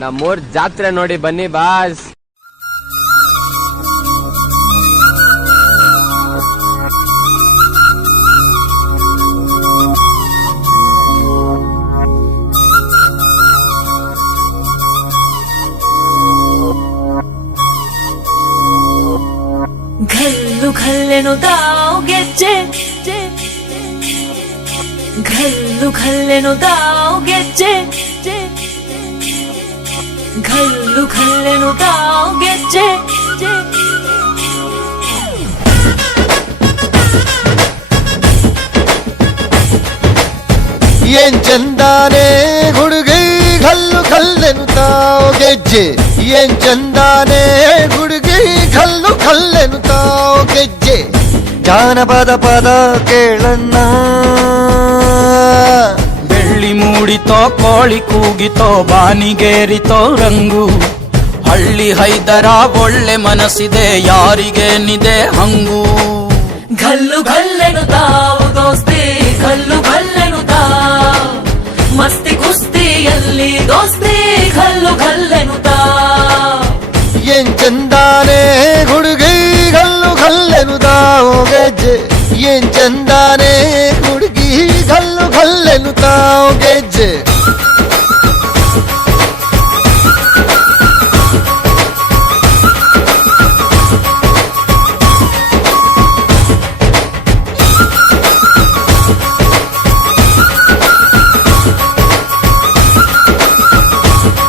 ನಮ್ಮೂರ್ ಜಾತ್ರೆ ನೋಡಿ ಬನ್ನಿ ಬಾಸ್. ಘಲ್ಲು ಘಲ್ಲೆನು ತಾವು ಗೆಜ್ಜೆ, ಘಲ್ಲು ಘಲ್ಲೆನು ತಾವು ಗೆಜ್ಜೆ, ಘಲ್ಲು ಘಲ್ಲೆನು ತಾವು ಗೆಜ್ಜೆ. ಏನ್ ಚಂದಾನೆ ಹುಡುಗಿ ಘಲ್ಲು ಘಲ್ಲೆನು ತಾವು ಗೆಜ್ಜೆ, ಏನ್ ಚಂದಾನೆ ಹುಡುಗಿ ಘಲ್ಲು ಘಲ್ಲೆನು ತಾವು ಗೆಜ್ಜೆ. ಜಾನಪದ ಪದ ಕೇಳಣ್ಣ, ಬೆಳ್ಳಿ ಮೂಡಿತೋ ಕೋಳಿ ಕೂಗಿತೋ ಬಾನಿಗೇರಿತೋ ರಂಗು. ಹಳ್ಳಿ ಹೈದರ ಒಳ್ಳೆ ಮನಸ್ಸಿದೆ ಯಾರಿಗೇನಿದೆ ಹಂಗು. ಘಲ್ಲು ಘಲ್ಲೆನು ತಾವು ದೋಸ್ತಿ, ಘಲ್ಲು ಘಲ್ಲೆನು ತಾವು ಮಸ್ತಿ ಕುಸ್ತಿಯಲ್ಲಿ ದೋಸ್ತಿ, ಘಲ್ಲು ಘಲ್ಲೆನು ತಾವು. ಏನ್ ಚಂದಾನೆ ಹುಡುಗಿ ಘಲ್ಲು ಘಲ್ಲೆನು ತಾವು ಗೆಜ್ಜೆ, ಏನ್ ಚಂದಾನೆ ಹುಡುಗಿ ಘಲ್ಲು ಘಲ್ಲೆನು ತಾವು ಗೆಜ್ಜೆ.